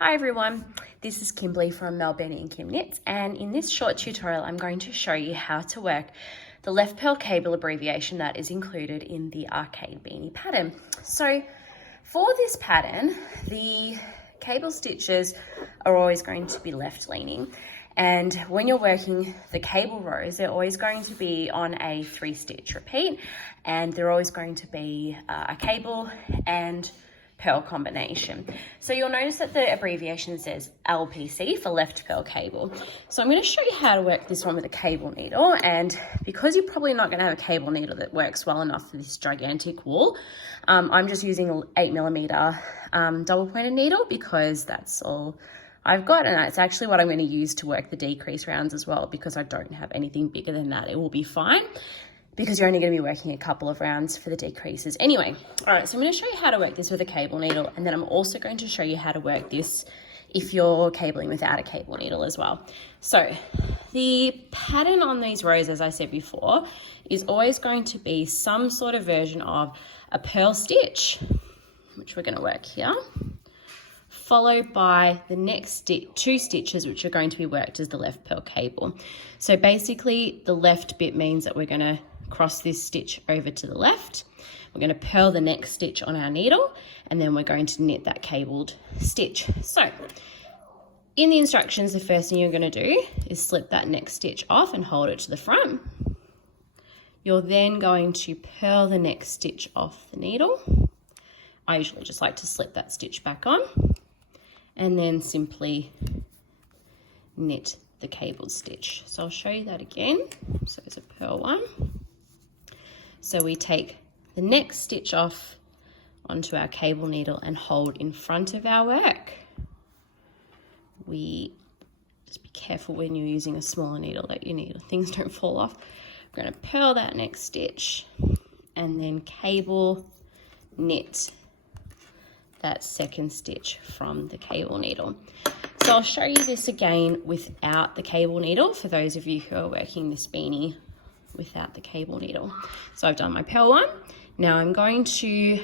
Hi everyone, this is Kimberly from Mel Beanie and Kim Knits, and in this short tutorial I'm going to show you how to work the left purl cable abbreviation that is included in the Arcade Beanie pattern. So for this pattern, the cable stitches are always going to be left leaning, and when you're working the cable rows, they're always going to be on a 3-stitch repeat, and they're always going to be a cable and purl combination. So you'll notice that the abbreviation says LPC for left purl cable. So I'm going to show you how to work this one with a cable needle, and because you're probably not going to have a cable needle that works well enough for this gigantic wool, I'm just using an 8mm double pointed needle because that's all I've got, and it's actually what I'm going to use to work the decrease rounds as well, because I don't have anything bigger than that. It will be fine, because you're only going to be working a couple of rounds for the decreases anyway. All right, so I'm going to show you how to work this with a cable needle, and then I'm also going to show you how to work this if you're cabling without a cable needle as well. So the pattern on these rows, as I said before, is always going to be some sort of version of a purl stitch, which we're going to work here, followed by the next 2 stitches, which are going to be worked as the left purl cable. So basically the left bit means that we're going to cross this stitch over to the left, we're going to purl the next stitch on our needle, and then we're going to knit that cabled stitch. So in the instructions, the first thing you're going to do is slip that next stitch off and hold it to the front. You're then going to purl the next stitch off the needle. I usually just like to slip that stitch back on, and then simply knit the cabled stitch. So I'll show you that again. So there's a purl one. So we take the next stitch off onto our cable needle and hold in front of our work. We just be careful when you're using a smaller needle that your needle things don't fall off. We're going to purl that next stitch and then cable knit that second stitch from the cable needle. So I'll show you this again without the cable needle for those of you who are working this beanie without the cable needle. So I've done my purl one. Now I'm going to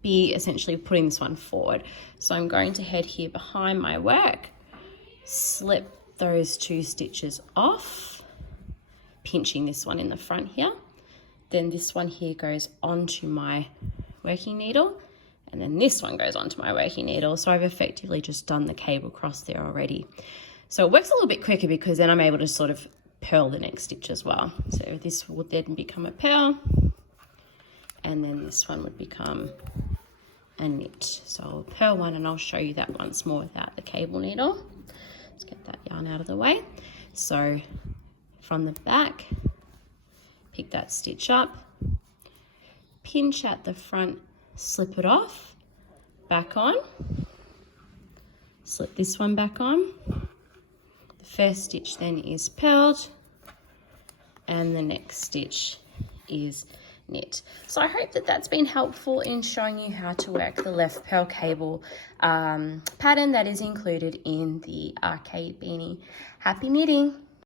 be essentially putting this one forward. So I'm going to head here behind my work, slip those 2 stitches off, pinching this one in the front here. Then this one here goes onto my working needle, and then this one goes onto my working needle. So I've effectively just done the cable cross there already. So it works a little bit quicker because then I'm able to sort of purl the next stitch as well. So this would then become a purl, and then this one would become a knit. So I'll purl one, and I'll show you that once more without the cable needle. Let's get that yarn out of the way. So from the back, pick that stitch up, pinch at the front, slip it off, back on, slip this one back on. The first stitch then is purled, and the next stitch is knit. So I hope that that's been helpful in showing you how to work the left purl cable pattern that is included in the Arcade Beanie. Happy knitting!